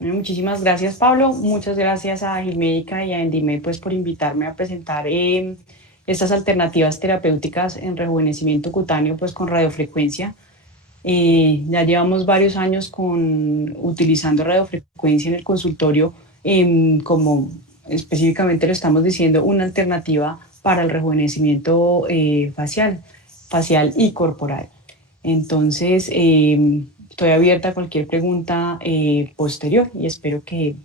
Muchísimas gracias, Pablo. Muchas gracias a Gilmédica y a Endimed pues, por invitarme a presentar estas alternativas terapéuticas en rejuvenecimiento cutáneo pues, con radiofrecuencia. Ya llevamos varios años utilizando radiofrecuencia en el consultorio como específicamente lo estamos diciendo, una alternativa para el rejuvenecimiento facial y corporal. Entonces, estoy abierta a cualquier pregunta posterior y espero que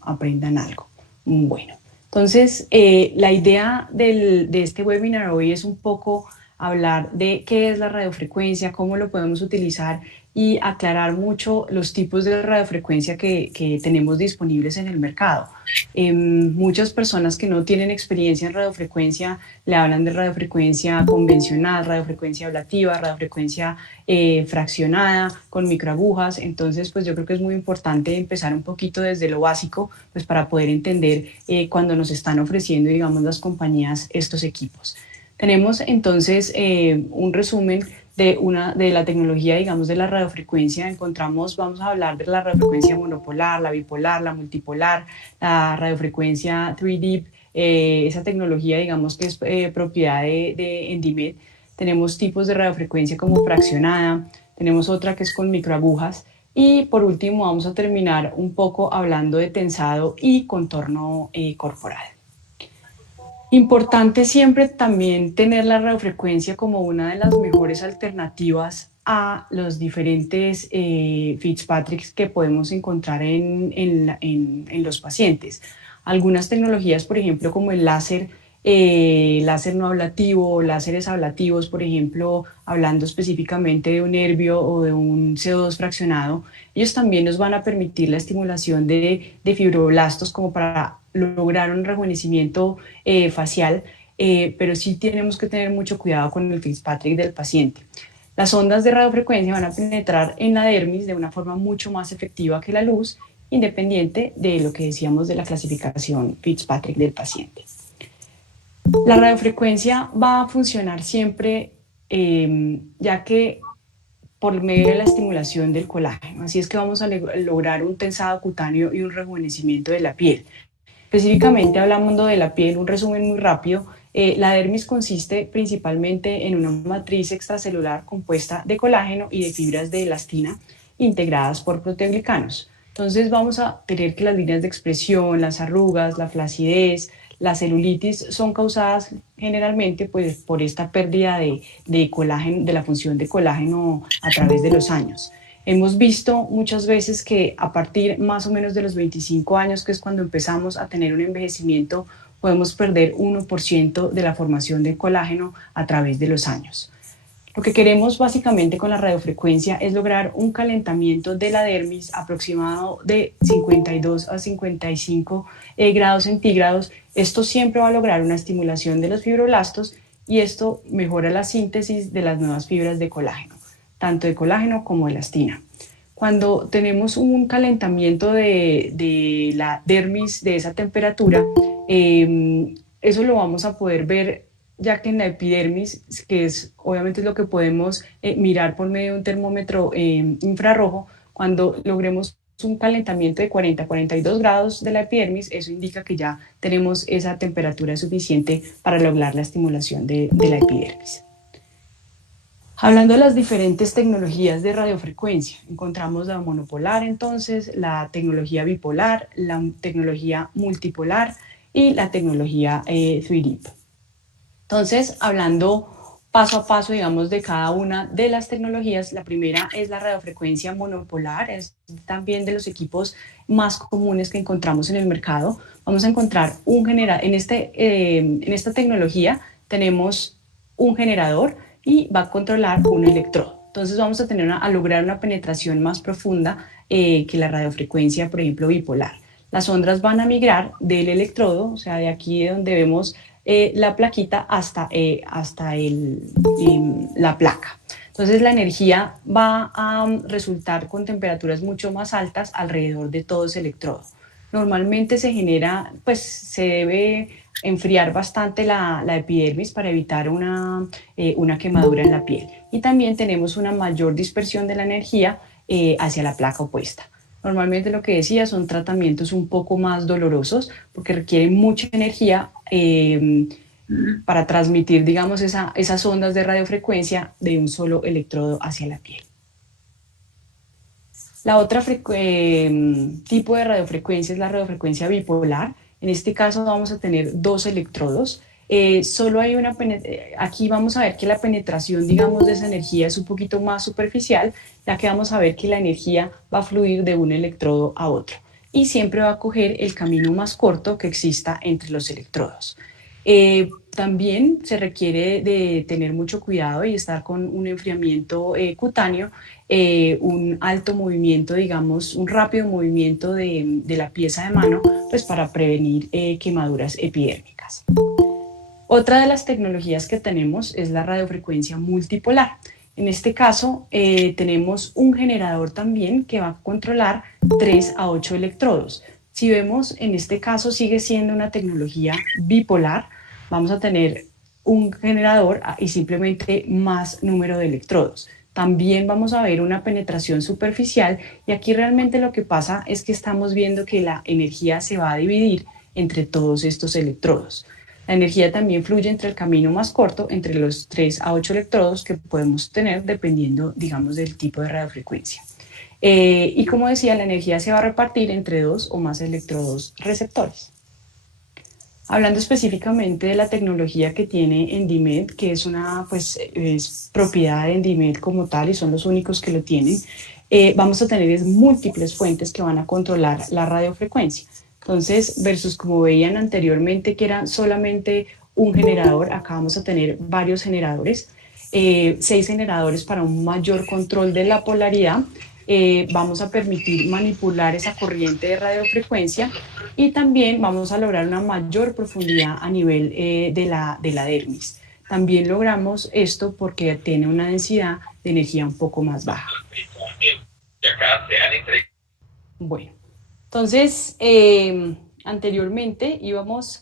aprendan algo. Bueno, entonces, la idea de este webinar hoy es un poco hablar de qué es la radiofrecuencia, cómo lo podemos utilizar y aclarar mucho los tipos de radiofrecuencia que tenemos disponibles en el mercado. Muchas personas que no tienen experiencia en radiofrecuencia le hablan de radiofrecuencia convencional, radiofrecuencia ablativa, radiofrecuencia fraccionada, con microagujas. Entonces, pues yo creo que es muy importante empezar un poquito desde lo básico, pues para poder entender cuando nos están ofreciendo, digamos, las compañías estos equipos. Tenemos entonces un resumen de la tecnología, digamos, de la radiofrecuencia. Vamos a hablar de la radiofrecuencia monopolar, la bipolar, la multipolar, la radiofrecuencia 3D, esa tecnología, digamos, que es propiedad de Endimed. Tenemos tipos de radiofrecuencia como fraccionada, tenemos otra que es con microagujas y por último vamos a terminar un poco hablando de tensado y contorno corporal. Importante siempre también tener la radiofrecuencia como una de las mejores alternativas a los diferentes Fitzpatricks que podemos encontrar en los pacientes. Algunas tecnologías, por ejemplo, como el láser no ablativo, láseres ablativos, por ejemplo, hablando específicamente de un nervio o de un CO2 fraccionado, ellos también nos van a permitir la estimulación de fibroblastos como para lograr un rejuvenecimiento facial, pero sí tenemos que tener mucho cuidado con el Fitzpatrick del paciente. Las ondas de radiofrecuencia van a penetrar en la dermis de una forma mucho más efectiva que la luz, independiente de lo que decíamos de la clasificación Fitzpatrick del paciente. La radiofrecuencia va a funcionar siempre, ya que por medio de la estimulación del colágeno. Así es que vamos a lograr un tensado cutáneo y un rejuvenecimiento de la piel. Específicamente hablando de la piel, un resumen muy rápido, la dermis consiste principalmente en una matriz extracelular compuesta de colágeno y de fibras de elastina integradas por proteoglicanos. Entonces vamos a tener que las líneas de expresión, las arrugas, la flacidez, la celulitis son causadas generalmente pues, por esta pérdida de colágeno, de la función de colágeno a través de los años. Hemos visto muchas veces que a partir más o menos de los 25 años, que es cuando empezamos a tener un envejecimiento, podemos perder 1% de la formación de colágeno a través de los años. Lo que queremos básicamente con la radiofrecuencia es lograr un calentamiento de la dermis aproximado de 52 a 55 grados centígrados. Esto siempre va a lograr una estimulación de los fibroblastos y esto mejora la síntesis de las nuevas fibras de colágeno, tanto de colágeno como elastina. Cuando tenemos un calentamiento de la dermis de esa temperatura, eso lo vamos a poder ver ya que en la epidermis, que es obviamente lo que podemos mirar por medio de un termómetro infrarrojo, cuando logremos un calentamiento de 40 a 42 grados de la epidermis, eso indica que ya tenemos esa temperatura suficiente para lograr la estimulación de la epidermis. Hablando de las diferentes tecnologías de radiofrecuencia, encontramos la monopolar, entonces, la tecnología bipolar, la tecnología multipolar y la tecnología 3D. Entonces, hablando paso a paso, digamos, de cada una de las tecnologías, la primera es la radiofrecuencia monopolar, es también de los equipos más comunes que encontramos en el mercado. Vamos a encontrar un generador, en esta tecnología tenemos un generador y va a controlar un electrodo. Entonces vamos a lograr una penetración más profunda que la radiofrecuencia, por ejemplo, bipolar. Las ondas van a migrar del electrodo, o sea, de aquí donde vemos la plaquita hasta la placa. Entonces la energía va a resultar con temperaturas mucho más altas alrededor de todo ese electrodo. Normalmente se debe enfriar bastante la epidermis para evitar una quemadura en la piel. Y también tenemos una mayor dispersión de la energía hacia la placa opuesta. Normalmente lo que decía son tratamientos un poco más dolorosos porque requieren mucha energía para transmitir, digamos, esas ondas de radiofrecuencia de un solo electrodo hacia la piel. La otra tipo de radiofrecuencia es la radiofrecuencia bipolar. En este caso vamos a tener dos electrodos. Solo hay aquí vamos a ver que la penetración, digamos, de esa energía es un poquito más superficial, ya que vamos a ver que la energía va a fluir de un electrodo a otro y siempre va a coger el camino más corto que exista entre los electrodos. También se requiere de tener mucho cuidado y estar con un enfriamiento cutáneo, un alto movimiento, digamos, un rápido movimiento de la pieza de mano, pues para prevenir quemaduras epidérmicas. Otra de las tecnologías que tenemos es la radiofrecuencia multipolar. En este caso tenemos un generador también que va a controlar 3 a 8 electrodos. Si vemos, en este caso sigue siendo una tecnología bipolar. Vamos a tener un generador y simplemente más número de electrodos. También vamos a ver una penetración superficial y aquí realmente lo que pasa es que estamos viendo que la energía se va a dividir entre todos estos electrodos. La energía también fluye entre el camino más corto, entre los 3 a 8 electrodos que podemos tener dependiendo, digamos, del tipo de radiofrecuencia. Y como decía, la energía se va a repartir entre dos o más electrodos receptores. Hablando específicamente de la tecnología que tiene Endimed, que es es propiedad de Endimed como tal y son los únicos que lo tienen, vamos a tener múltiples fuentes que van a controlar la radiofrecuencia. Entonces, versus como veían anteriormente que era solamente un generador, acá vamos a tener varios generadores, 6 generadores para un mayor control de la polaridad. Vamos a permitir manipular esa corriente de radiofrecuencia y también vamos a lograr una mayor profundidad a nivel de la dermis. También logramos esto porque tiene una densidad de energía un poco más baja. Bueno, entonces anteriormente íbamos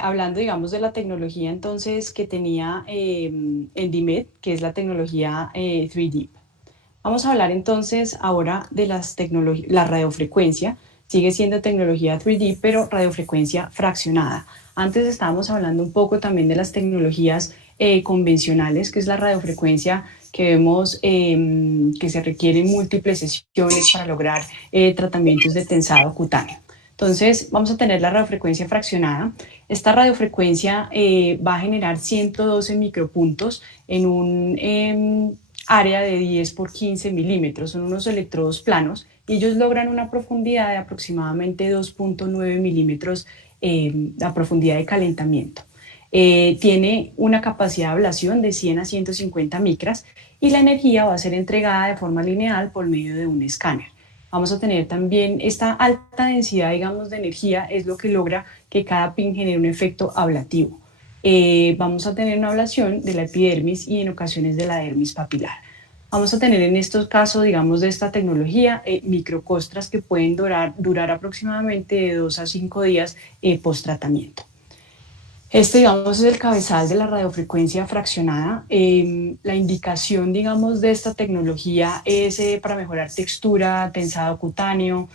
hablando, digamos, de la tecnología entonces que tenía Endimed, que es la tecnología 3D. Vamos a hablar entonces ahora de la radiofrecuencia. Sigue siendo tecnología 3D, pero radiofrecuencia fraccionada. Antes estábamos hablando un poco también de las tecnologías convencionales, que es la radiofrecuencia que vemos que se requieren múltiples sesiones para lograr tratamientos de tensado cutáneo. Entonces, vamos a tener la radiofrecuencia fraccionada. Esta radiofrecuencia va a generar 112 micropuntos en un área de 10 por 15 milímetros. Son unos electrodos planos y ellos logran una profundidad de aproximadamente 2.9 milímetros, la profundidad de calentamiento. Tiene una capacidad de ablación de 100 a 150 micras y la energía va a ser entregada de forma lineal por medio de un escáner. Vamos a tener también esta alta densidad, digamos, de energía, es lo que logra que cada pin genere un efecto ablativo. Vamos a tener una ablación de la epidermis y en ocasiones de la dermis papilar. Vamos a tener en estos casos, digamos, de esta tecnología, microcostras que pueden durar aproximadamente de 2 a 5 días post-tratamiento. Este, digamos, es el cabezal de la radiofrecuencia fraccionada. La indicación, digamos, de esta tecnología es para mejorar textura, tensado cutáneo,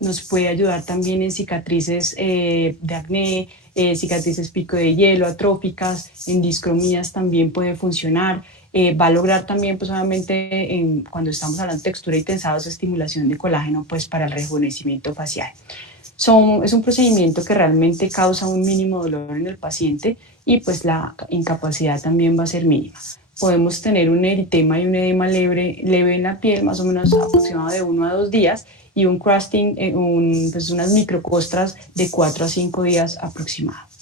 nos puede ayudar también en cicatrices de acné, cicatrices pico de hielo, atróficas, en discromías también puede funcionar. Va a lograr también, pues obviamente, cuando estamos hablando de textura y tensado, esa estimulación de colágeno, pues para el rejuvenecimiento facial. Es un procedimiento que realmente causa un mínimo dolor en el paciente y pues la incapacidad también va a ser mínima. Podemos tener un eritema y un edema leve en la piel, más o menos aproximado de 1 a 2 días, y un crusting, pues unas microcostras de 4 a 5 días aproximadamente.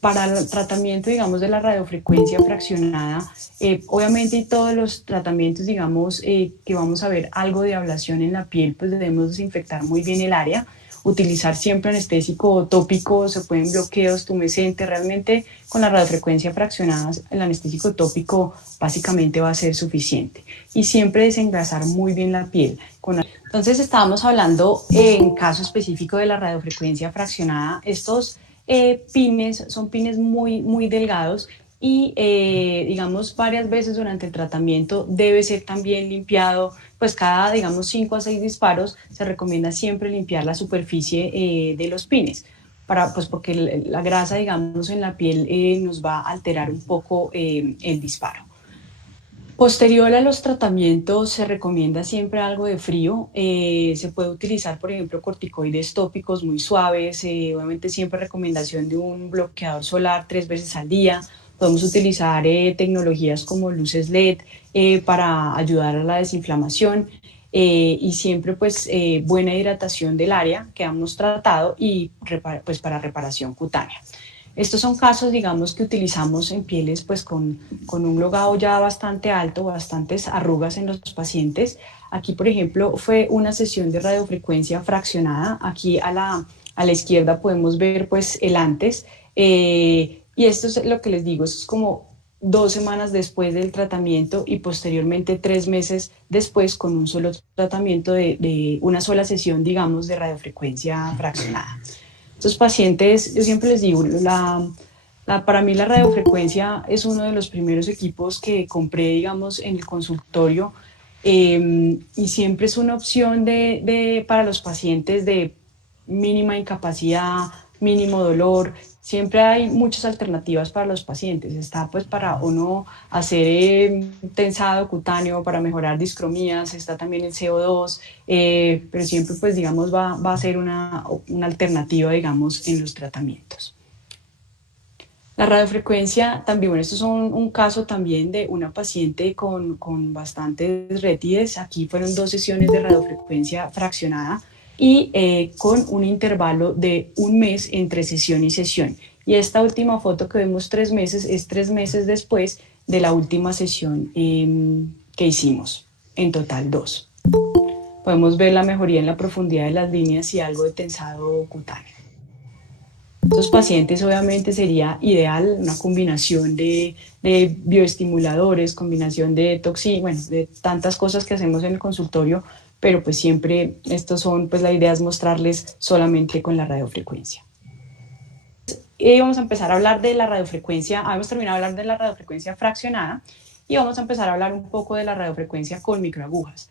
Para el tratamiento, digamos, de la radiofrecuencia fraccionada, obviamente todos los tratamientos, digamos, que vamos a ver algo de ablación en la piel, pues debemos desinfectar muy bien el área, utilizar siempre anestésico tópico, se pueden bloqueos, tumescentes, realmente con la radiofrecuencia fraccionada el anestésico tópico básicamente va a ser suficiente. Y siempre desengrasar muy bien la piel. Entonces estábamos hablando en caso específico de la radiofrecuencia fraccionada, estos pines son pines muy delgados y digamos varias veces durante el tratamiento debe ser también limpiado, pues cada digamos 5 a 6 disparos se recomienda siempre limpiar la superficie de los pines, pues porque la grasa digamos en la piel nos va a alterar un poco el disparo. Posterior a los tratamientos se recomienda siempre algo de frío. Se puede utilizar, por ejemplo, corticoides tópicos muy suaves. Obviamente siempre recomendación de un bloqueador solar 3 veces al día. Podemos utilizar tecnologías como luces LED para ayudar a la desinflamación y siempre pues buena hidratación del área que hemos tratado y pues para reparación cutánea. Estos son casos, digamos, que utilizamos en pieles pues con un logado ya bastante alto, bastantes arrugas en los pacientes. Aquí, por ejemplo, fue una sesión de radiofrecuencia fraccionada. Aquí a la izquierda podemos ver pues el antes. Y esto es lo que les digo, esto es como 2 semanas después del tratamiento y posteriormente 3 meses después con un solo tratamiento de una sola sesión, digamos, de radiofrecuencia fraccionada. Estos pacientes, yo siempre les digo, para mí la radiofrecuencia es uno de los primeros equipos que compré, digamos, en el consultorio y siempre es una opción para los pacientes de mínima incapacidad, mínimo dolor. Siempre hay muchas alternativas para los pacientes. Está pues para uno hacer tensado cutáneo, para mejorar discromías, está también el CO2, pero siempre pues digamos va a ser una alternativa digamos en los tratamientos. La radiofrecuencia también, bueno, esto es un caso también de una paciente con bastantes rétides. Aquí fueron 2 sesiones de radiofrecuencia fraccionada y con un intervalo de 1 mes entre sesión y sesión. Y esta última foto que vemos 3 meses es 3 meses después de la última sesión que hicimos, en total 2. Podemos ver la mejoría en la profundidad de las líneas y algo de tensado cutáneo. Estos pacientes obviamente sería ideal una combinación de bioestimuladores, combinación de toxinas, bueno, de tantas cosas que hacemos en el consultorio, pero pues siempre estos son, pues la idea es mostrarles solamente con la radiofrecuencia. Y vamos a empezar a hablar de la radiofrecuencia, hemos terminado de hablar de la radiofrecuencia fraccionada y vamos a empezar a hablar un poco de la radiofrecuencia con microagujas.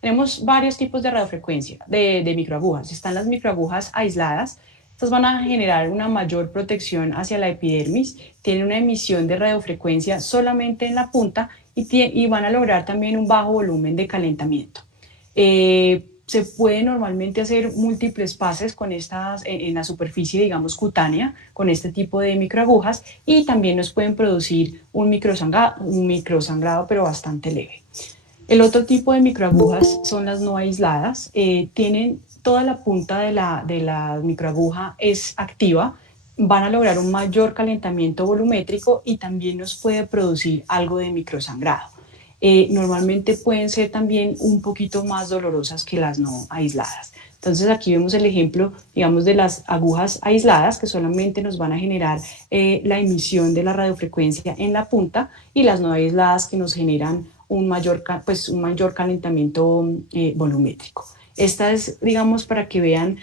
Tenemos varios tipos de radiofrecuencia, de microagujas. Están las microagujas aisladas. Estas van a generar una mayor protección hacia la epidermis, tienen una emisión de radiofrecuencia solamente en la punta y van a lograr también un bajo volumen de calentamiento. Se puede normalmente hacer múltiples pases con estas en la superficie, digamos, cutánea, con este tipo de microagujas y también nos pueden producir un microsangrado, pero bastante leve. El otro tipo de microagujas son las no aisladas. Tienen toda la punta de la microaguja es activa, van a lograr un mayor calentamiento volumétrico y también nos puede producir algo de microsangrado. Normalmente pueden ser también un poquito más dolorosas que las no aisladas. Entonces aquí vemos el ejemplo, digamos, de las agujas aisladas que solamente nos van a generar la emisión de la radiofrecuencia en la punta y las no aisladas que nos generan un mayor calentamiento volumétrico. Esta es, digamos, para que vean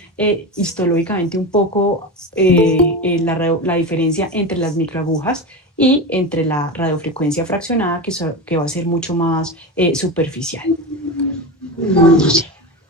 histológicamente un poco la diferencia entre las microagujas y entre la radiofrecuencia fraccionada, que va a ser mucho más superficial.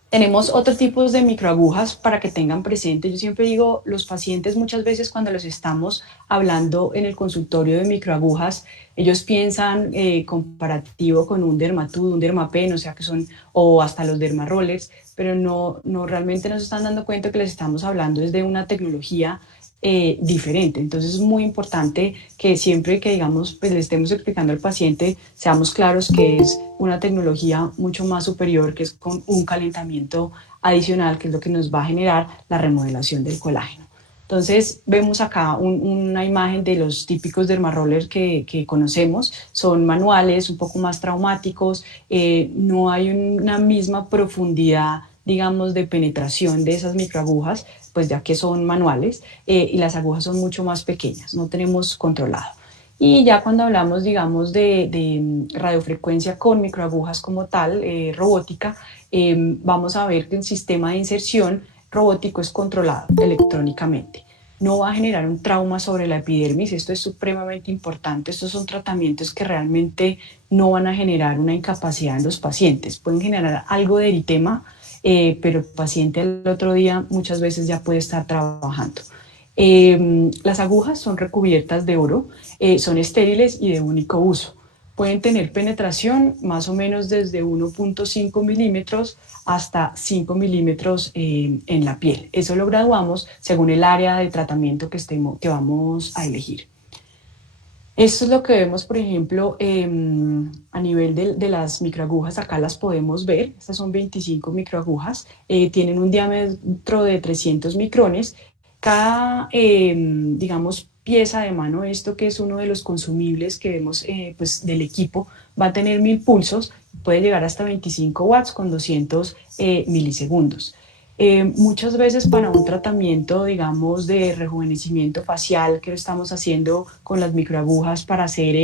Tenemos otros tipos de microagujas para que tengan presente. Yo siempre digo, los pacientes muchas veces cuando los estamos hablando en el consultorio de microagujas, ellos piensan comparativo con un Dermatud, un Dermapen, o sea que son, o hasta los dermarollers, pero no realmente nos están dando cuenta que les estamos hablando desde una tecnología diferente. Entonces es muy importante que siempre que digamos pues le estemos explicando al paciente seamos claros que es una tecnología mucho más superior, que es con un calentamiento adicional, que es lo que nos va a generar la remodelación del colágeno. Entonces vemos acá una imagen de los típicos dermarollers que conocemos, son manuales, un poco más traumáticos, no hay una misma profundidad digamos de penetración de esas microagujas, pues ya que son manuales y las agujas son mucho más pequeñas, no tenemos controlado. Y ya cuando hablamos, digamos, de radiofrecuencia con microagujas como tal, robótica, vamos a ver que el sistema de inserción robótico es controlado electrónicamente. no va a generar un trauma sobre la epidermis. Esto es supremamente importante. Estos son tratamientos que realmente no van a generar una incapacidad en los pacientes. Pueden generar algo de eritema, pero el paciente al otro día muchas veces ya puede estar trabajando. Las agujas son recubiertas de oro, son estériles y de único uso. Pueden tener penetración más o menos desde 1.5 milímetros hasta 5 milímetros en la piel. Eso lo graduamos según el área de tratamiento que vamos a elegir. Esto es lo que vemos, por ejemplo, a nivel de las microagujas. Acá las podemos ver. Estas son 25 microagujas. Tienen un diámetro de 300 micrones. Cada, digamos, pieza de mano, esto que es uno de los consumibles que vemos pues, del equipo, va a tener 1000 pulsos, puede llegar hasta 25 watts con 200 milisegundos. Muchas veces para un tratamiento, digamos, de rejuvenecimiento facial que estamos haciendo con las microagujas para hacer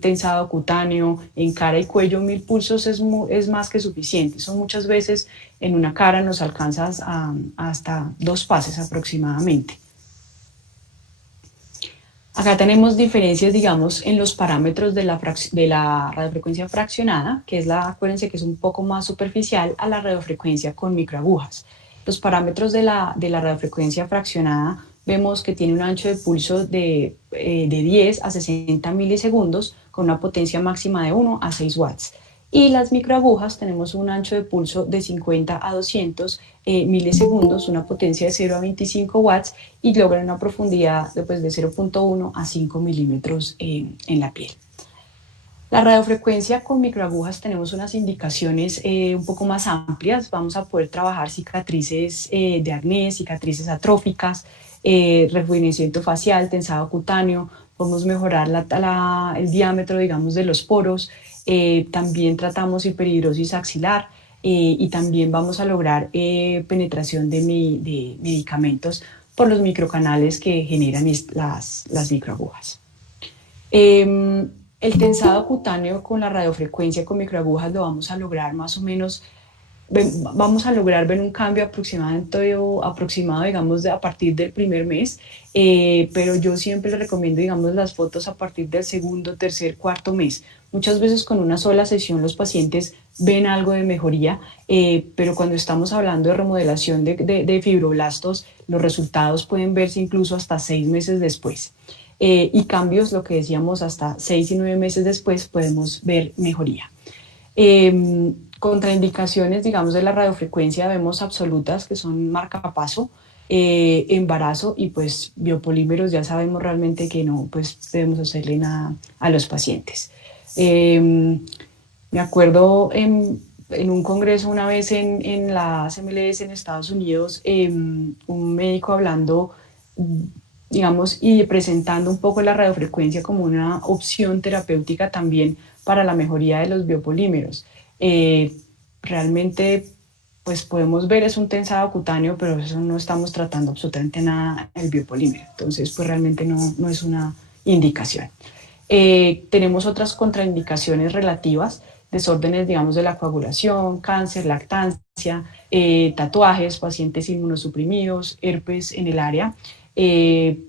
tensado cutáneo en cara y cuello, 1000 pulsos es más que suficiente. Son muchas veces en una cara nos alcanzas hasta 2 pases aproximadamente. Acá tenemos diferencias, digamos, en los parámetros de la radiofrecuencia fraccionada, que es acuérdense que es un poco más superficial a la radiofrecuencia con microagujas. Los parámetros de la radiofrecuencia fraccionada vemos que tiene un ancho de pulso de 10 a 60 milisegundos con una potencia máxima de 1 a 6 watts. Y las microagujas tenemos un ancho de pulso de 50 a 200 milisegundos, una potencia de 0 a 25 watts y logran una profundidad de 0.1 a 5 milímetros en la piel. La radiofrecuencia con microagujas tenemos unas indicaciones un poco más amplias. Vamos a poder trabajar cicatrices de acné, cicatrices atróficas, rejuvenecimiento facial, tensado cutáneo. Podemos mejorar el diámetro, digamos, de los poros. También tratamos hiperhidrosis axilar y también vamos a lograr penetración de medicamentos por los microcanales que generan las microagujas. El tensado cutáneo con la radiofrecuencia con microagujas lo vamos a lograr más o menos, vamos a lograr ver un cambio aproximado, digamos, a partir del primer mes, pero yo siempre les recomiendo, digamos, las fotos a partir del segundo, tercer, cuarto mes. Muchas veces con una sola sesión los pacientes ven algo de mejoría, pero cuando estamos hablando de remodelación de fibroblastos, los resultados pueden verse incluso hasta 6 meses después. Y cambios, lo que decíamos, hasta 6 y 9 meses después podemos ver mejoría. Contraindicaciones, digamos, de la radiofrecuencia vemos absolutas, que son marcapaso, embarazo y pues biopolímeros, ya sabemos realmente que no pues debemos hacerle nada a los pacientes. Me acuerdo en un congreso una vez en la MLS en Estados Unidos, un médico hablando, digamos, y presentando un poco la radiofrecuencia como una opción terapéutica también para la mejoría de los biopolímeros. Realmente, pues podemos ver, es un tensado cutáneo, pero eso no estamos tratando absolutamente nada el biopolímero. Entonces, pues realmente no es una indicación. Tenemos otras contraindicaciones relativas, desórdenes, digamos, de la coagulación, cáncer, lactancia, tatuajes, pacientes inmunosuprimidos, herpes en el área.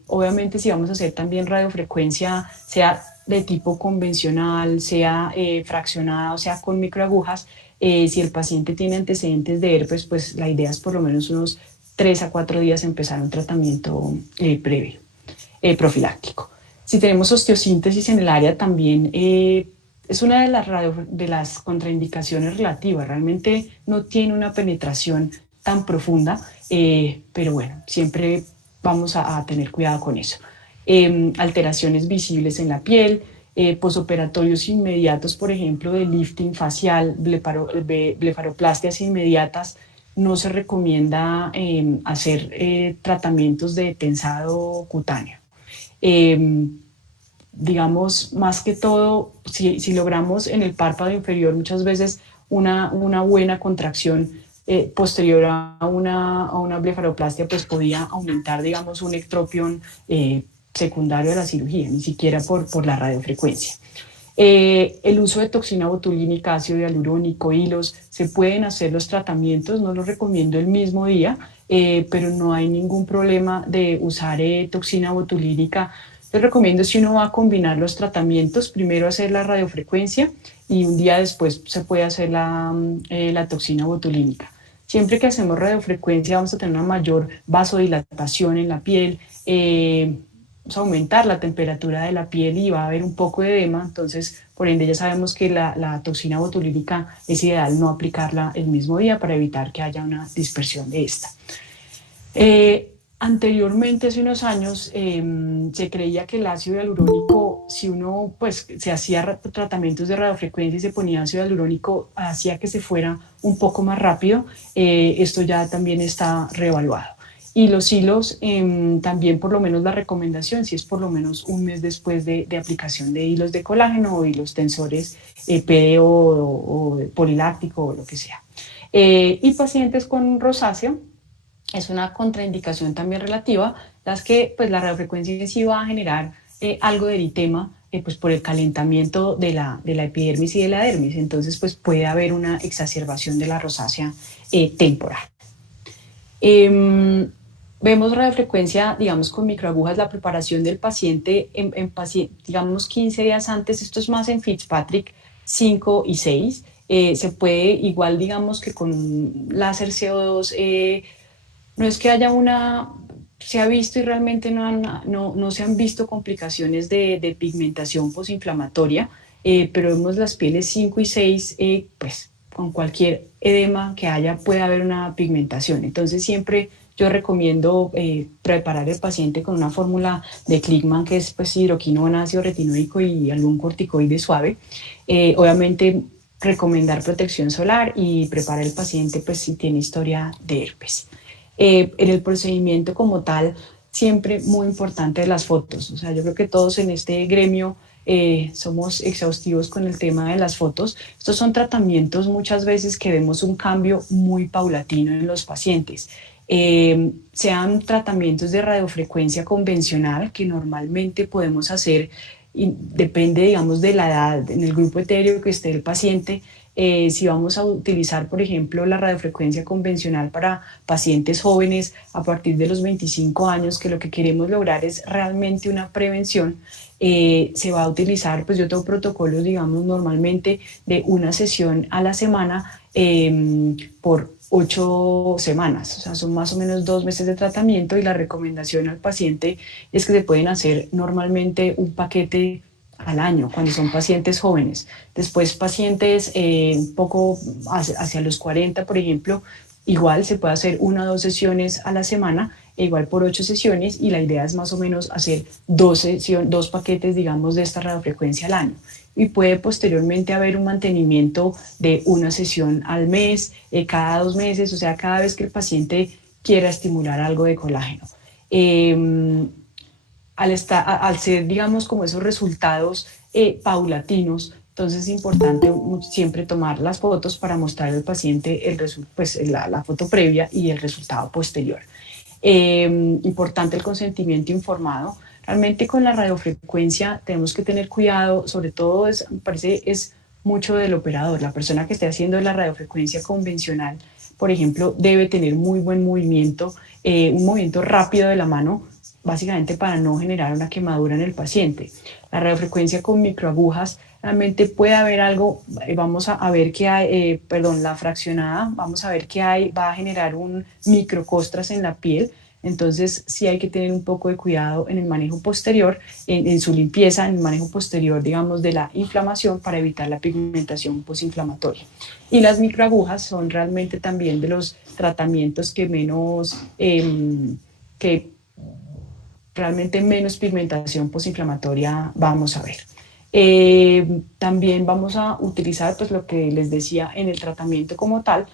Obviamente, si vamos a hacer también radiofrecuencia, sea de tipo convencional, sea fraccionada o sea con microagujas, si el paciente tiene antecedentes de herpes, pues la idea es por lo menos unos 3 a 4 días empezar un tratamiento previo, profiláctico. Si tenemos osteosíntesis en el área también es una de las contraindicaciones relativas, realmente no tiene una penetración tan profunda, pero bueno, siempre vamos a tener cuidado con eso. Alteraciones visibles en la piel, posoperatorios inmediatos, por ejemplo, de lifting facial, blefaroplastias inmediatas, no se recomienda hacer tratamientos de tensado cutáneo. Digamos, más que todo, si logramos en el párpado inferior muchas veces una buena contracción posterior a una blefaroplastia, pues podía aumentar, digamos, un ectropión secundario de la cirugía, ni siquiera por la radiofrecuencia. El uso de toxina botulínica, ácido hialurónico, hilos, se pueden hacer los tratamientos, no los recomiendo el mismo día, pero no hay ningún problema de usar toxina botulínica. Les recomiendo, si uno va a combinar los tratamientos, primero hacer la radiofrecuencia y un día después se puede hacer la toxina botulínica. Siempre que hacemos radiofrecuencia vamos a tener una mayor vasodilatación en la piel, vamos a aumentar la temperatura de la piel y va a haber un poco de edema, entonces por ende ya sabemos que la toxina botulínica es ideal no aplicarla el mismo día para evitar que haya una dispersión de esta. Anteriormente, hace unos años, se creía que el ácido hialurónico, si uno pues se hacía tratamientos de radiofrecuencia y se ponía ácido hialurónico, hacía que se fuera un poco más rápido. Esto ya también está reevaluado. Y los hilos, también por lo menos la recomendación, si es por lo menos un mes después de aplicación de hilos de colágeno o hilos tensores PDO o poliláctico o lo que sea. Y pacientes con rosácea, es una contraindicación también relativa, las que pues la radiofrecuencia en sí va a generar algo de eritema pues por el calentamiento de la epidermis y de la dermis, entonces pues puede haber una exacerbación de la rosácea temporal. Vemos radiofrecuencia, digamos, con microagujas, la preparación del paciente en digamos, 15 días antes, esto es más en Fitzpatrick 5 y 6, se puede igual, digamos, que con láser CO2, no es que haya se ha visto y realmente no se han visto complicaciones de pigmentación posinflamatoria, pero vemos las pieles 5 y 6, pues con cualquier edema que haya puede haber una pigmentación. Entonces siempre yo recomiendo preparar el paciente con una fórmula de Klickmann, que es pues hidroquinona, ácido retinoico y algún corticoide suave. Obviamente recomendar protección solar y preparar el paciente pues si tiene historia de herpes. En el procedimiento como tal, siempre muy importante las fotos. O sea, yo creo que todos en este gremio somos exhaustivos con el tema de las fotos. Estos son tratamientos muchas veces que vemos un cambio muy paulatino en los pacientes. Sean tratamientos de radiofrecuencia convencional que normalmente podemos hacer, y depende, digamos, de la edad, en el grupo etéreo que esté el paciente. Si vamos a utilizar, por ejemplo, la radiofrecuencia convencional para pacientes jóvenes a partir de los 25 años, que lo que queremos lograr es realmente una prevención, se va a utilizar, pues yo tengo protocolos, digamos, normalmente de una sesión a la semana por 8 semanas, o sea, son más o menos 2 meses de tratamiento, y la recomendación al paciente es que se pueden hacer normalmente un paquete al año cuando son pacientes jóvenes. Después pacientes un poco hacia los 40, por ejemplo, igual se puede hacer 1 o 2 sesiones a la semana, igual por 8 sesiones, y la idea es más o menos hacer 2 paquetes, digamos, de esta radiofrecuencia al año. Y puede posteriormente haber un mantenimiento de una sesión al mes, cada 2 meses, o sea, cada vez que el paciente quiera estimular algo de colágeno. Al ser, digamos, como esos resultados paulatinos, entonces es importante siempre tomar las fotos para mostrar al paciente pues, la foto previa y el resultado posterior. Importante el consentimiento informado. Realmente con la radiofrecuencia tenemos que tener cuidado, sobre todo me parece es mucho del operador. La persona que esté haciendo la radiofrecuencia convencional, por ejemplo, debe tener muy buen movimiento, un movimiento rápido de la mano, básicamente para no generar una quemadura en el paciente. La radiofrecuencia con microagujas, realmente puede haber algo, vamos a ver que hay, la fraccionada, vamos a ver que va a generar un microcostras en la piel, entonces sí hay que tener un poco de cuidado en el manejo posterior, en su limpieza, en el manejo posterior, digamos, de la inflamación para evitar la pigmentación posinflamatoria. Y las microagujas son realmente también de los tratamientos que menos, que realmente menos pigmentación posinflamatoria vamos a ver. También vamos a utilizar, pues lo que les decía, en el tratamiento como tal,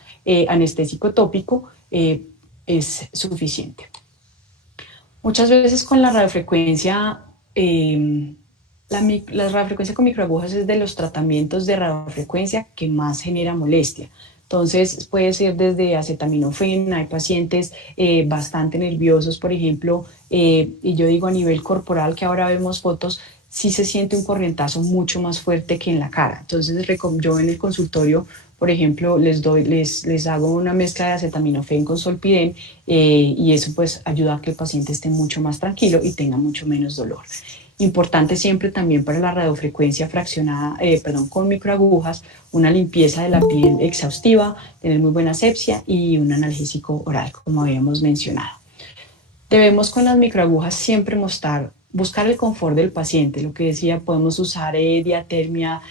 anestésico tópico es suficiente. Muchas veces con la radiofrecuencia, la radiofrecuencia con microagujas es de los tratamientos de radiofrecuencia que más genera molestia. Entonces puede ser desde acetaminofén, hay pacientes bastante nerviosos, por ejemplo, y yo digo a nivel corporal, que ahora vemos fotos, sí se siente un corrientazo mucho más fuerte que en la cara. Entonces yo en el consultorio por ejemplo, les hago una mezcla de acetaminofén con solpidem y eso pues ayuda a que el paciente esté mucho más tranquilo y tenga mucho menos dolor. Importante siempre también para la radiofrecuencia fraccionada, con microagujas, una limpieza de la piel exhaustiva, tener muy buena asepsia y un analgésico oral, como habíamos mencionado. Debemos con las microagujas siempre buscar el confort del paciente. Lo que decía, podemos usar diatermia,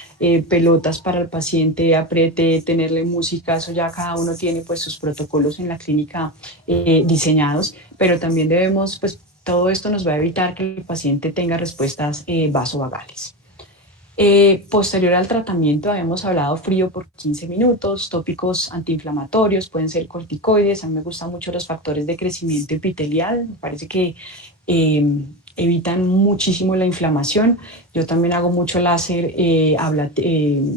pelotas para el paciente, apriete, tenerle música, eso ya cada uno tiene pues sus protocolos en la clínica diseñados, pero también debemos, pues todo esto nos va a evitar que el paciente tenga respuestas vasovagales. Posterior al tratamiento habíamos hablado frío por 15 minutos, tópicos antiinflamatorios, pueden ser corticoides, a mí me gustan mucho los factores de crecimiento epitelial, me parece que evitan muchísimo la inflamación. Yo también hago mucho láser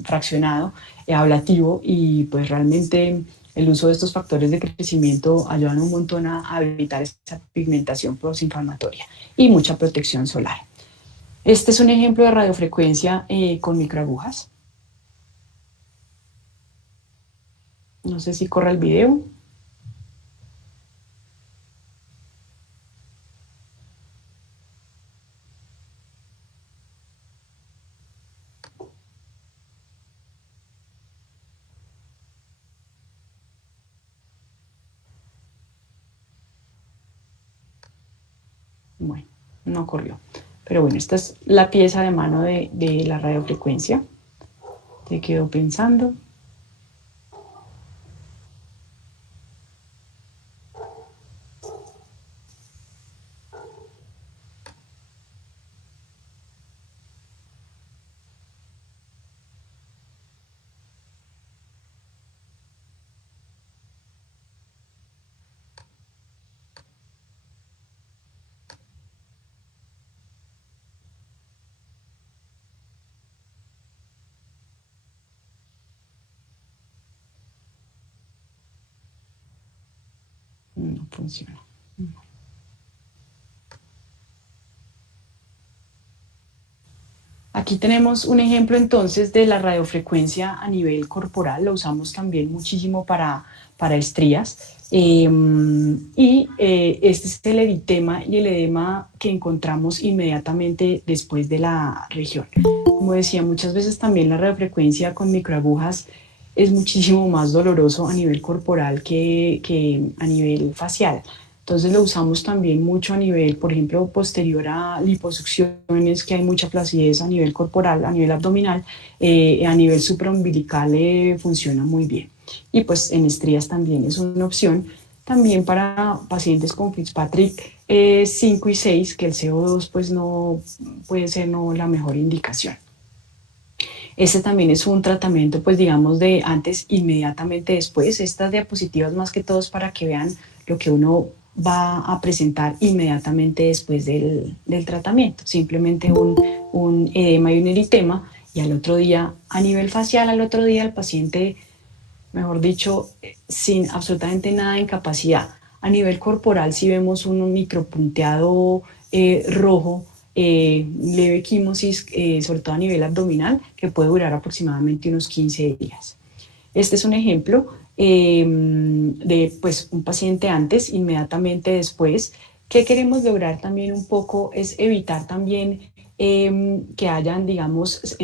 fraccionado, ablativo y pues realmente el uso de estos factores de crecimiento ayudan un montón a evitar esa pigmentación posinflamatoria y mucha protección solar. Este es un ejemplo de radiofrecuencia con microagujas. No sé si corre el video. Bueno, no corrió. Pero bueno, esta es la pieza de mano de la radiofrecuencia. Te quedo pensando. No funciona. Aquí tenemos un ejemplo entonces de la radiofrecuencia a nivel corporal, lo usamos también muchísimo para estrías. Este es el eritema y el edema que encontramos inmediatamente después de la región. Como decía, muchas veces también la radiofrecuencia con microagujas es muchísimo más doloroso a nivel corporal que a nivel facial. Entonces lo usamos también mucho a nivel, por ejemplo, posterior a liposucciones, que hay mucha flacidez a nivel corporal, a nivel abdominal, a nivel supraumbilical funciona muy bien. Y pues en estrías también es una opción. También para pacientes con Fitzpatrick 5 y 6, que el CO2 pues no puede ser no la mejor indicación. Este también es un tratamiento, pues digamos, de antes, inmediatamente después. Estas diapositivas más que todo es para que vean lo que uno va a presentar inmediatamente después del tratamiento. Simplemente un edema y un eritema y al otro día, a nivel facial, al otro día el paciente, mejor dicho, sin absolutamente nada de incapacidad. A nivel corporal, si vemos un micropunteado rojo, leve quimosis, sobre todo a nivel abdominal, que puede durar aproximadamente unos 15 días. Este es un ejemplo de pues, un paciente antes, inmediatamente después. ¿Qué queremos lograr también un poco? Es evitar también que hayan, digamos,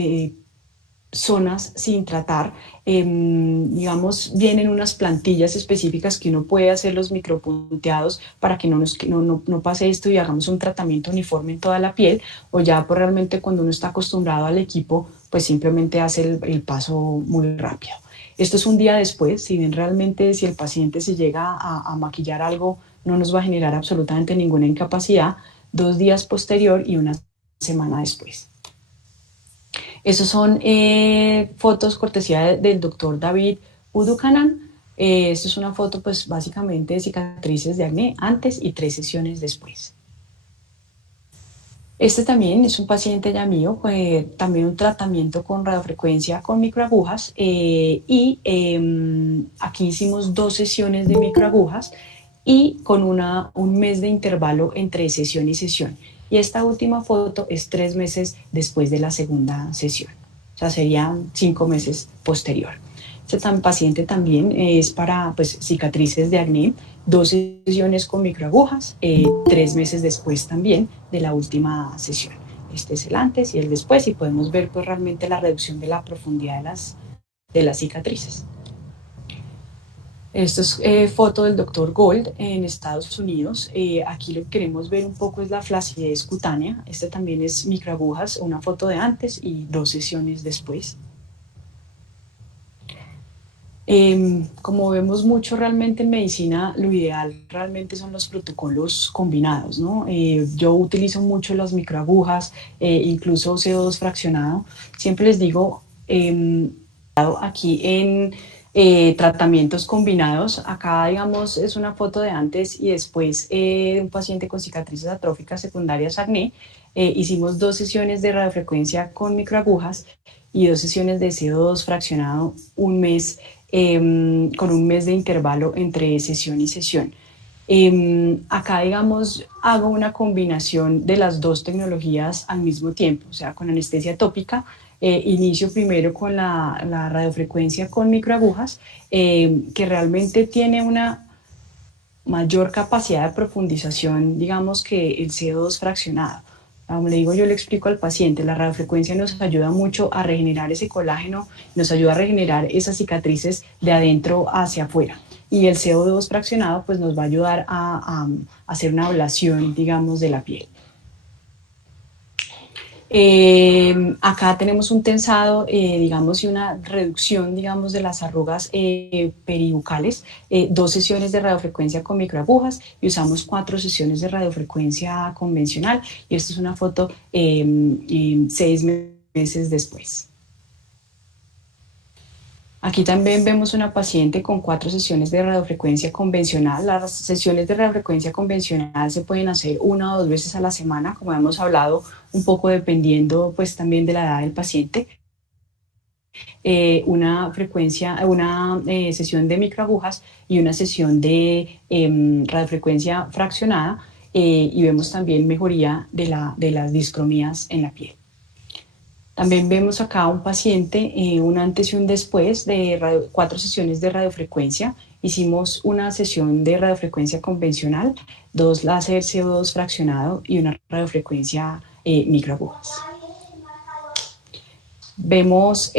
zonas sin tratar, digamos, vienen unas plantillas específicas que uno puede hacer los micropunteados para que no pase esto y hagamos un tratamiento uniforme en toda la piel, o ya pues, realmente cuando uno está acostumbrado al equipo, pues simplemente hace el paso muy rápido. Esto es un día después, si bien realmente si el paciente se llega a maquillar algo, no nos va a generar absolutamente ninguna incapacidad, 2 días posterior y una semana después. Esas son fotos cortesía del doctor David Uducanan. Esto es una foto, pues básicamente de cicatrices de acné antes y 3 sesiones después. Este también es un paciente ya mío, también un tratamiento con radiofrecuencia con microagujas aquí hicimos 2 sesiones de microagujas y con un mes de intervalo entre sesión y sesión. Y esta última foto es 3 meses después de la segunda sesión, o sea, serían 5 meses posterior. paciente también es para pues, cicatrices de acné, 2 sesiones con microagujas, 3 meses después también de la última sesión. Este es el antes y el después y podemos ver pues, realmente la reducción de la profundidad de las cicatrices. Esto es foto del doctor Gold en Estados Unidos. Aquí lo que queremos ver un poco es la flacidez cutánea. Este también es microagujas, una foto de antes y 2 sesiones después. Como vemos mucho realmente en medicina, lo ideal realmente son los protocolos combinados, ¿no? Yo utilizo mucho las microagujas, incluso CO2 fraccionado. Siempre les digo, aquí en tratamientos combinados, acá digamos es una foto de antes y después de un paciente con cicatrices atróficas secundarias acné. Hicimos 2 sesiones de radiofrecuencia con microagujas y 2 sesiones de CO2 fraccionado un mes, con un mes de intervalo entre sesión y sesión. Acá, digamos, hago una combinación de las 2 tecnologías al mismo tiempo, o sea, con anestesia tópica. Inicio primero con la radiofrecuencia con microagujas, que realmente tiene una mayor capacidad de profundización, digamos, que el CO2 fraccionado. Como le digo, yo le explico al paciente, la radiofrecuencia nos ayuda mucho a regenerar ese colágeno, nos ayuda a regenerar esas cicatrices de adentro hacia afuera. Y el CO2 fraccionado pues nos va a ayudar a hacer una ablación, digamos, de la piel. Acá tenemos un tensado, digamos, y una reducción, digamos, de las arrugas peribucales, 2 sesiones de radiofrecuencia con microagujas y usamos 4 sesiones de radiofrecuencia convencional. Y esta es una foto 6 meses después. Aquí también vemos una paciente con 4 sesiones de radiofrecuencia convencional. Las sesiones de radiofrecuencia convencional se pueden hacer 1 o 2 veces a la semana, como hemos hablado, un poco dependiendo pues también de la edad del paciente. Una sesión de microagujas y una sesión de radiofrecuencia fraccionada, y vemos también mejoría de las discromías en la piel. También vemos acá un paciente, un antes y un después de 4 sesiones de radiofrecuencia. Hicimos una sesión de radiofrecuencia convencional, 2 láser CO2 fraccionado y una radiofrecuencia microagujas. Vemos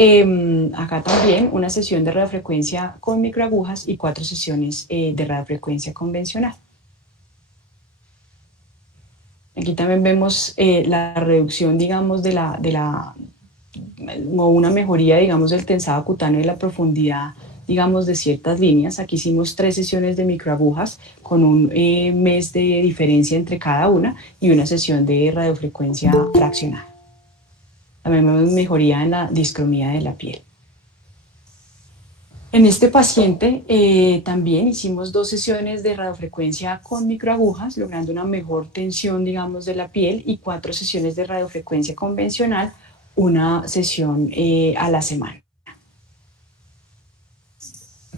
acá también una sesión de radiofrecuencia con microagujas y 4 sesiones de radiofrecuencia convencional. Aquí también vemos la reducción, digamos, o una mejoría, digamos, del tensado cutáneo y la profundidad, digamos, de ciertas líneas. Aquí hicimos 3 sesiones de microagujas con un mes de diferencia entre cada una y una sesión de radiofrecuencia fraccionada. También vemos mejoría en la discromía de la piel. En este paciente también hicimos 2 sesiones de radiofrecuencia con microagujas, logrando una mejor tensión, digamos, de la piel y 4 sesiones de radiofrecuencia convencional, una sesión a la semana.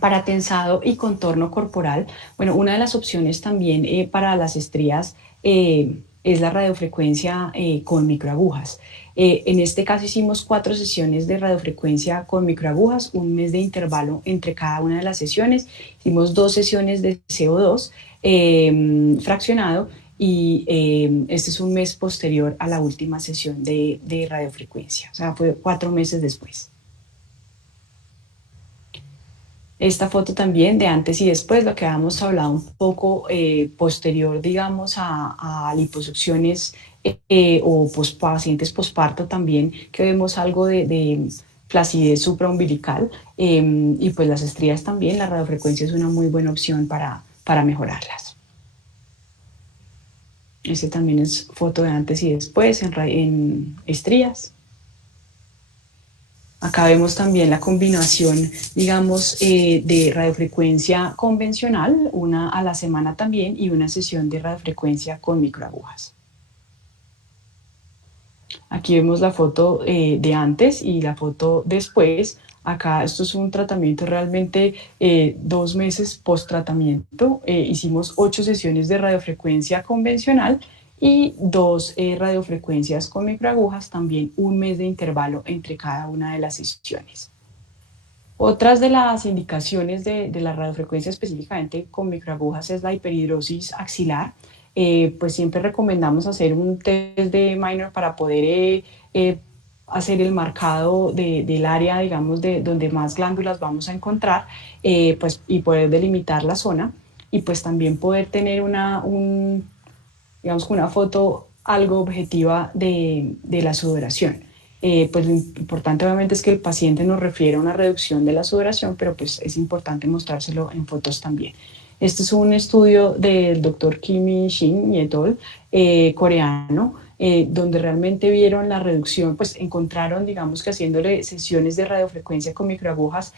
Para tensado y contorno corporal, bueno, una de las opciones también para las estrías es la radiofrecuencia con microagujas. En este caso hicimos 4 sesiones de radiofrecuencia con microagujas, un mes de intervalo entre cada una de las sesiones. Hicimos 2 sesiones de CO2 fraccionado y este es un mes posterior a la última sesión de radiofrecuencia, o sea, fue 4 meses después. Esta foto también de antes y después, lo que habíamos hablado un poco posterior, digamos, a liposucciones o pacientes posparto también, que vemos algo de flacidez supraumbilical, y pues las estrías también, la radiofrecuencia es una muy buena opción para mejorarlas. Este también es foto de antes y después en estrías. Acá vemos también la combinación, digamos, de radiofrecuencia convencional, una a la semana también, y una sesión de radiofrecuencia con microagujas. Aquí vemos la foto de antes y la foto después. Acá esto es un tratamiento realmente 2 meses post tratamiento. Hicimos 8 sesiones de radiofrecuencia convencional y 2 radiofrecuencias con microagujas, también un mes de intervalo entre cada una de las sesiones. Otras de las indicaciones de la radiofrecuencia específicamente con microagujas es la hiperhidrosis axilar. Pues siempre recomendamos hacer un test de minor para poder hacer el marcado del área, digamos, de donde más glándulas vamos a encontrar, pues, y poder delimitar la zona y pues también poder tener digamos, una foto algo objetiva de la sudoración. Pues lo importante obviamente es que el paciente nos refiera a una reducción de la sudoración, pero pues es importante mostrárselo en fotos también. Este es un estudio del doctor Kimi Shin y et al, coreano, donde realmente vieron la reducción, pues encontraron, digamos que haciéndole sesiones de radiofrecuencia con microagujas,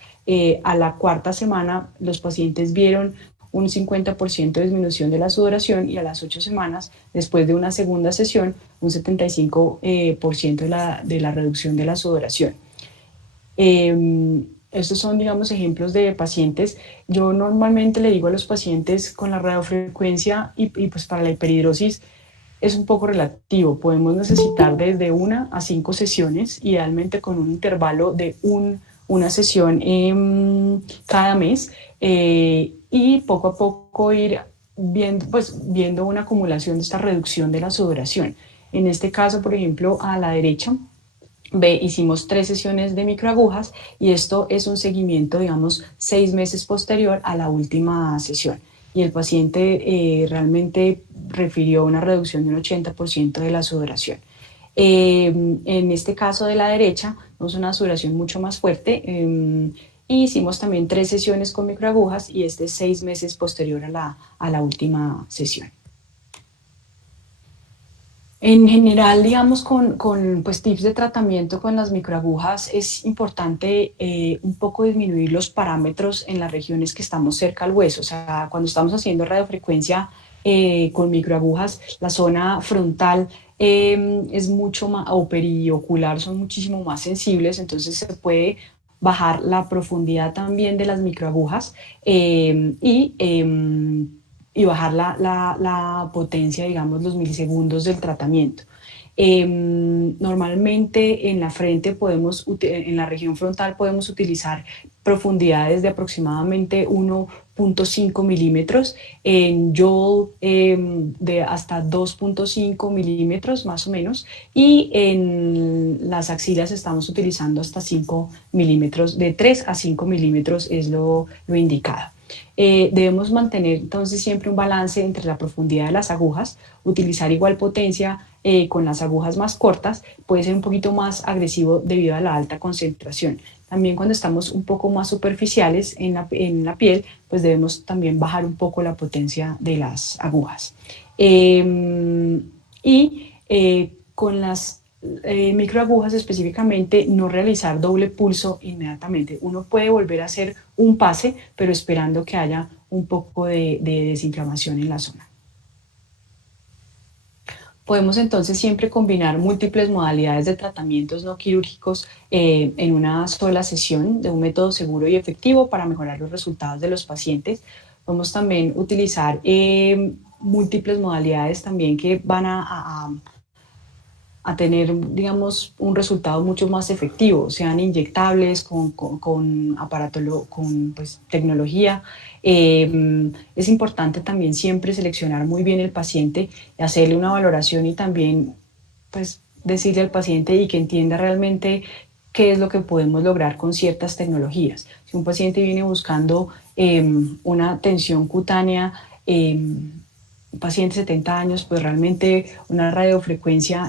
a la cuarta semana los pacientes vieron un 50% de disminución de la sudoración y a las 8 semanas, después de una segunda sesión, un 75% de la reducción de la sudoración. Estos son, digamos, ejemplos de pacientes. Yo normalmente le digo a los pacientes con la radiofrecuencia y pues para la hiperhidrosis es un poco relativo. Podemos necesitar desde 1 a 5 sesiones, idealmente con un intervalo de una sesión cada mes, y poco a poco ir viendo una acumulación de esta reducción de la sudoración. En este caso, por ejemplo, a la derecha, hicimos 3 sesiones de microagujas y esto es un seguimiento, digamos, 6 meses posterior a la última sesión. Y el paciente realmente refirió una reducción de un 80% de la sudoración. En este caso de la derecha, vemos una sudoración mucho más fuerte. Y hicimos también 3 sesiones con microagujas y este es 6 meses posterior a la última sesión. En general, digamos, con pues, tips de tratamiento con las microagujas es importante un poco disminuir los parámetros en las regiones que estamos cerca al hueso. O sea, cuando estamos haciendo radiofrecuencia con microagujas, la zona frontal es mucho más, o periocular son muchísimo más sensibles, entonces se puede bajar la profundidad también de las microagujas y bajar la potencia, digamos, los milisegundos del tratamiento. Normalmente en la frente en la región frontal podemos utilizar profundidades de aproximadamente 1.5 milímetros, en yaw de hasta 2.5 milímetros más o menos, y en las axilas estamos utilizando hasta 5 milímetros, de 3 a 5 milímetros es lo indicado. Debemos mantener entonces siempre un balance entre la profundidad de las agujas, utilizar igual potencia con las agujas más cortas, puede ser un poquito más agresivo debido a la alta concentración. También cuando estamos un poco más superficiales en la piel, pues debemos también bajar un poco la potencia de las agujas. Con las microagujas específicamente, no realizar doble pulso inmediatamente. Uno puede volver a hacer un pase, pero esperando que haya un poco de desinflamación en la zona. Podemos entonces siempre combinar múltiples modalidades de tratamientos no quirúrgicos en una sola sesión de un método seguro y efectivo para mejorar los resultados de los pacientes. Podemos también utilizar múltiples modalidades también que van a tener, digamos, un resultado mucho más efectivo, sean inyectables, con aparato, con pues, tecnología. Es importante también siempre seleccionar muy bien el paciente, hacerle una valoración y también pues, decirle al paciente y que entienda realmente qué es lo que podemos lograr con ciertas tecnologías. Si un paciente viene buscando una tensión cutánea, un paciente de 70 años, pues realmente una radiofrecuencia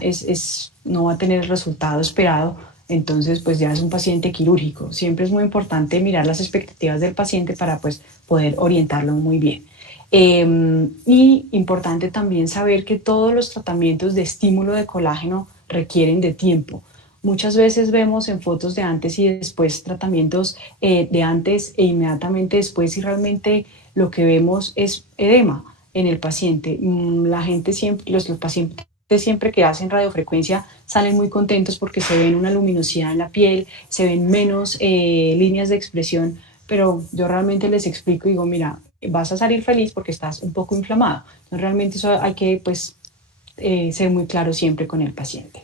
no va a tener el resultado esperado, entonces pues ya es un paciente quirúrgico. Siempre es muy importante mirar las expectativas del paciente para pues poder orientarlo muy bien. Y importante también saber que todos los tratamientos de estímulo de colágeno requieren de tiempo. Muchas veces vemos en fotos de antes y después tratamientos de antes e inmediatamente después y realmente lo que vemos es edema en el paciente. La gente siempre, los pacientes siempre que hacen radiofrecuencia salen muy contentos porque se ven una luminosidad en la piel, se ven menos líneas de expresión, pero yo realmente les explico y digo, mira, vas a salir feliz porque estás un poco inflamado. Entonces realmente eso hay que pues, ser muy claro siempre con el paciente.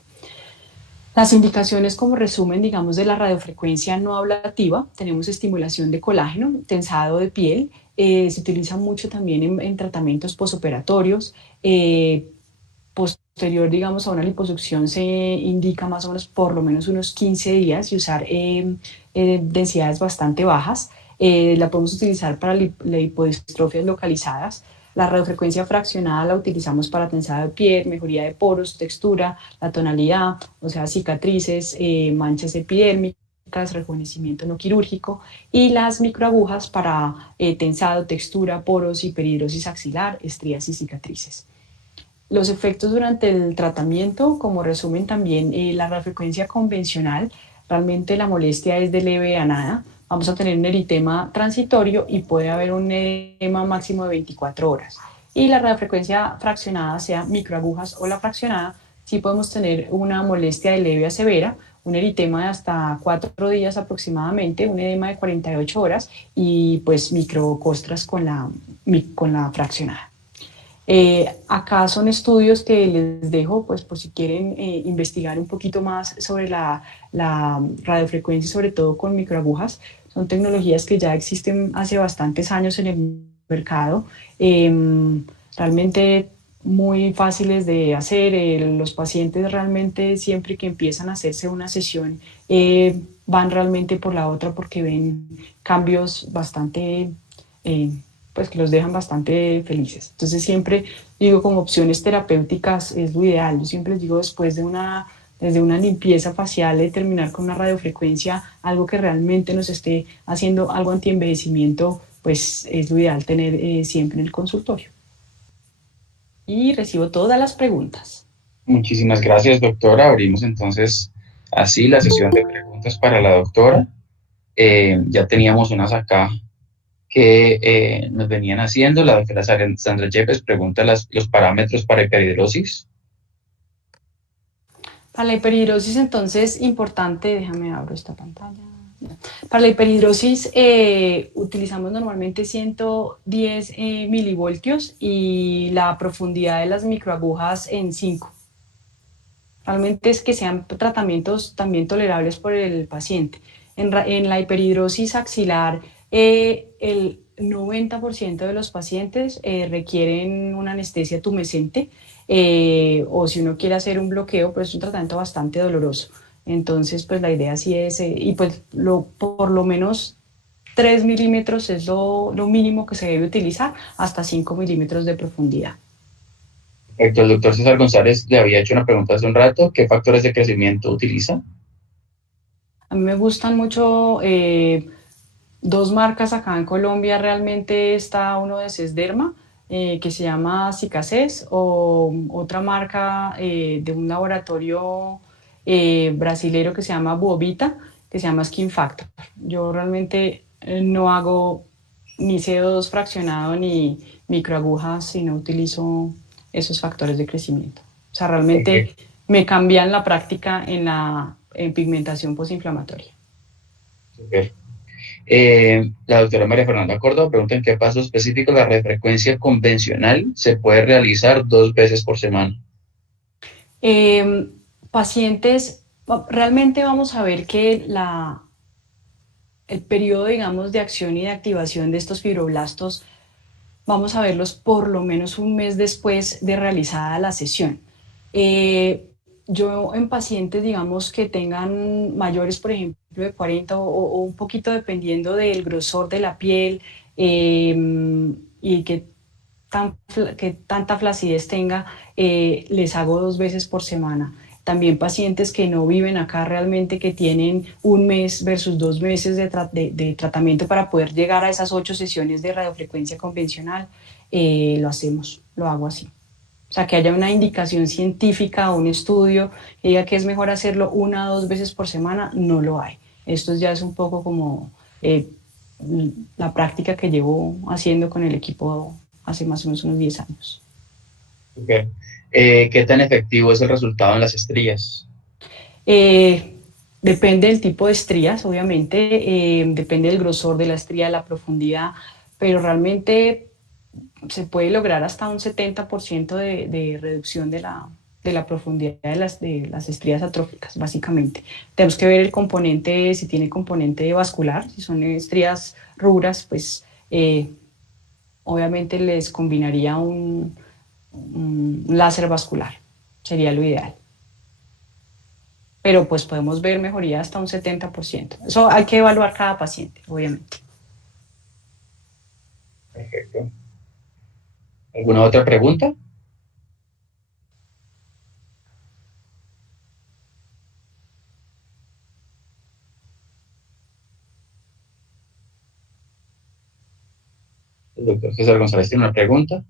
Las indicaciones como resumen, digamos, de la radiofrecuencia no ablativa, tenemos estimulación de colágeno, tensado de piel, se utiliza mucho también en tratamientos posoperatorios. Posterior, digamos, a una liposucción se indica más o menos por lo menos unos 15 días y usar densidades bastante bajas. La podemos utilizar para lipodistrofias localizadas. La radiofrecuencia fraccionada la utilizamos para tensado de piel, mejoría de poros, textura, la tonalidad, o sea, cicatrices, manchas epidérmicas, rejuvenecimiento no quirúrgico, y las microagujas para tensado, textura, poros, hiperhidrosis axilar, estrías y cicatrices. Los efectos durante el tratamiento, como resumen también, la radiofrecuencia convencional, realmente la molestia es de leve a nada. Vamos a tener un eritema transitorio y puede haber un edema máximo de 24 horas. Y la radiofrecuencia fraccionada, sea microagujas o la fraccionada, sí podemos tener una molestia de leve a severa, un eritema de hasta 4 días aproximadamente, un edema de 48 horas y pues microcostras con la fraccionada. Acá son estudios que les dejo, pues por si quieren investigar un poquito más sobre la radiofrecuencia, sobre todo con microagujas. Son tecnologías que ya existen hace bastantes años en el mercado, realmente muy fáciles de hacer. Los pacientes realmente siempre que empiezan a hacerse una sesión van realmente por la otra porque ven cambios bastante eh, pues que los dejan bastante felices. Entonces siempre digo como opciones terapéuticas es lo ideal. Yo siempre les digo desde una limpieza facial, de terminar con una radiofrecuencia, algo que realmente nos esté haciendo algo antienvejecimiento, pues es lo ideal tener siempre en el consultorio. Y recibo todas las preguntas. Muchísimas gracias, doctora. Abrimos entonces así la sesión de preguntas para la doctora. Ya teníamos unas acá que nos venían haciendo. La doctora Sandra Yepes pregunta los parámetros para hiperhidrosis. Para la hiperhidrosis, entonces, importante, déjame abro esta pantalla. Para la hiperhidrosis utilizamos normalmente 110 milivoltios y la profundidad de las microagujas en 5. Realmente es que sean tratamientos también tolerables por el paciente. En la hiperhidrosis axilar, el 90% de los pacientes requieren una anestesia tumescente o si uno quiere hacer un bloqueo, pues es un tratamiento bastante doloroso. Entonces, pues la idea sí es, y pues por lo menos 3 milímetros es lo mínimo que se debe utilizar, hasta 5 milímetros de profundidad. El doctor César González le había hecho una pregunta hace un rato. ¿Qué factores de crecimiento utiliza? A mí me gustan mucho dos marcas acá en Colombia. Realmente está uno de Sesderma, que se llama Cicacés, o otra marca de un laboratorio brasilero que se llama Buovita, que se llama Skin Factor. Yo realmente no hago ni CO2 fraccionado ni microagujas, sino utilizo esos factores de crecimiento. O sea, realmente Perfecto. me cambian la práctica en pigmentación posinflamatoria. Super. La doctora María Fernanda Córdoba pregunta en qué paso específico la radiofrecuencia convencional se puede realizar 2 veces por semana. Eh, Pacientes, realmente vamos a ver que el periodo, digamos, de acción y de activación de estos fibroblastos, vamos a verlos por lo menos un mes después de realizada la sesión. Eh, yo en pacientes, digamos, que tengan mayores, por ejemplo, de 40 o un poquito dependiendo del grosor de la piel y que tanta flacidez tenga, les hago 2 veces por semana. También pacientes que no viven acá realmente, que tienen un mes versus 2 meses de tratamiento para poder llegar a esas 8 sesiones de radiofrecuencia convencional, lo hago así. O sea, que haya una indicación científica o un estudio que diga que es mejor hacerlo 1 o 2 veces por semana, no lo hay. Esto ya es un poco como eh, la práctica que llevo haciendo con el equipo hace más o menos unos 10 años. Super. ¿Qué tan efectivo es el resultado en las estrías? Eh, Depende del tipo de estrías, obviamente, depende del grosor de la estría, de la profundidad, pero realmente se puede lograr hasta un 70% de reducción de la profundidad de las estrías atróficas, básicamente. Tenemos que ver el componente, si tiene componente vascular, si son estrías rubras, pues obviamente les combinaría un láser vascular, sería lo ideal. Pero pues podemos ver mejoría hasta un 70%. Eso hay que evaluar cada paciente, obviamente. Perfecto. ¿Alguna otra pregunta? El doctor César González tiene una pregunta.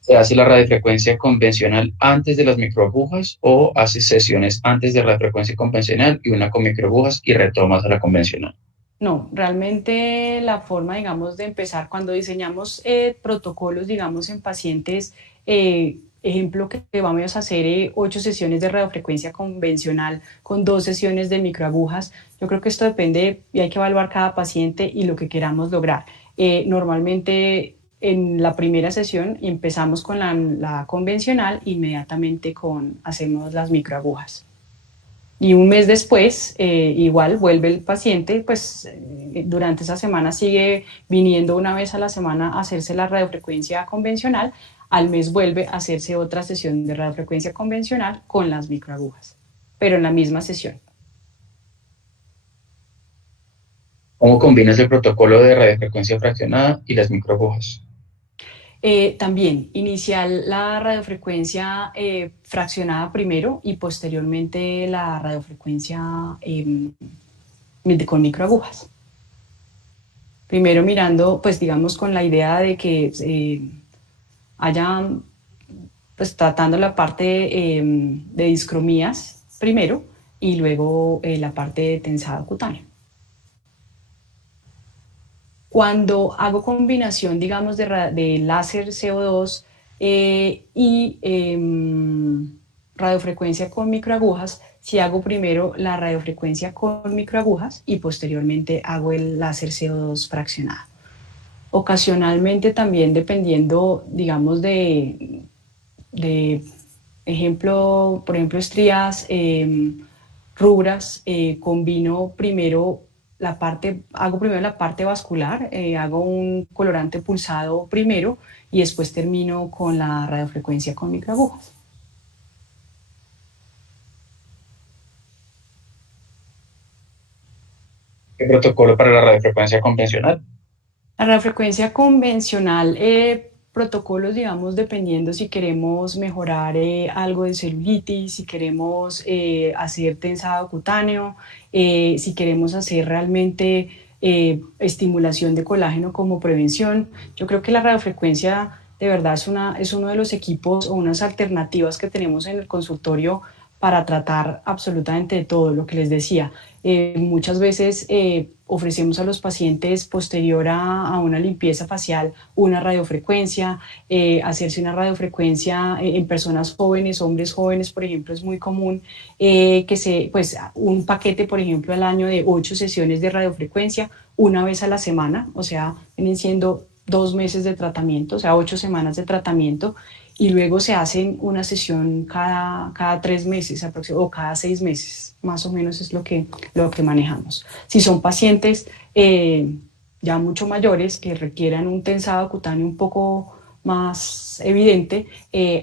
¿Se hace la radiofrecuencia convencional antes de las microagujas o hace sesiones antes de radiofrecuencia convencional y una con microagujas y retomas a la convencional? No, realmente la forma, digamos, de empezar cuando diseñamos protocolos, digamos, en pacientes, ejemplo que vamos a hacer 8 sesiones de radiofrecuencia convencional con 2 sesiones de microagujas. Yo creo que esto depende y hay que evaluar cada paciente y lo que queramos lograr. Normalmente en la primera sesión empezamos con la convencional, inmediatamente hacemos las microagujas. Y un mes después, igual vuelve el paciente, pues durante esa semana sigue viniendo una vez a la semana a hacerse la radiofrecuencia convencional, al mes vuelve a hacerse otra sesión de radiofrecuencia convencional con las microagujas, pero en la misma sesión. ¿Cómo combinas el protocolo de radiofrecuencia fraccionada y las microagujas? También iniciar la radiofrecuencia fraccionada primero y posteriormente la radiofrecuencia con microagujas. Primero mirando, pues digamos, con la idea de que haya, pues tratando la parte de discromías primero y luego la parte de tensado cutáneo. Cuando hago combinación, digamos, de láser CO2 y radiofrecuencia con microagujas, si hago primero la radiofrecuencia con microagujas y posteriormente hago el láser CO2 fraccionado. Ocasionalmente también dependiendo, digamos, de ejemplo, por ejemplo, estrías rubras, combino primero hago primero la parte vascular, hago un colorante pulsado primero y después termino con la radiofrecuencia con microagujas. ¿Qué protocolo para la radiofrecuencia convencional? La radiofrecuencia convencional, protocolos, digamos, dependiendo si queremos mejorar algo de celulitis, si queremos hacer tensado cutáneo, si queremos hacer realmente estimulación de colágeno como prevención. Yo creo que la radiofrecuencia de verdad es uno de los equipos o unas alternativas que tenemos en el consultorio para tratar absolutamente de todo lo que les decía. Muchas veces ofrecemos a los pacientes posterior a una limpieza facial una radiofrecuencia, hacerse una radiofrecuencia en personas jóvenes, hombres jóvenes, por ejemplo, es muy común pues un paquete, por ejemplo, al año de 8 sesiones de radiofrecuencia, una vez a la semana, o sea, vienen siendo 2 meses de tratamiento, o sea, 8 semanas de tratamiento, y luego se hacen una sesión cada 3 meses o cada 6 meses, más o menos es lo que manejamos. Si son pacientes ya mucho mayores que requieran un tensado cutáneo un poco más evidente,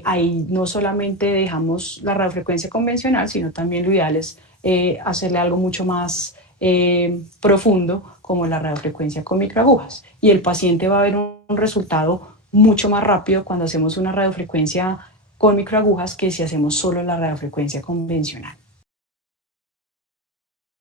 ahí no solamente dejamos la radiofrecuencia convencional, sino también lo ideal es hacerle algo mucho más profundo como la radiofrecuencia con microagujas. Y el paciente va a ver un resultado mucho más rápido cuando hacemos una radiofrecuencia con microagujas que si hacemos solo la radiofrecuencia convencional.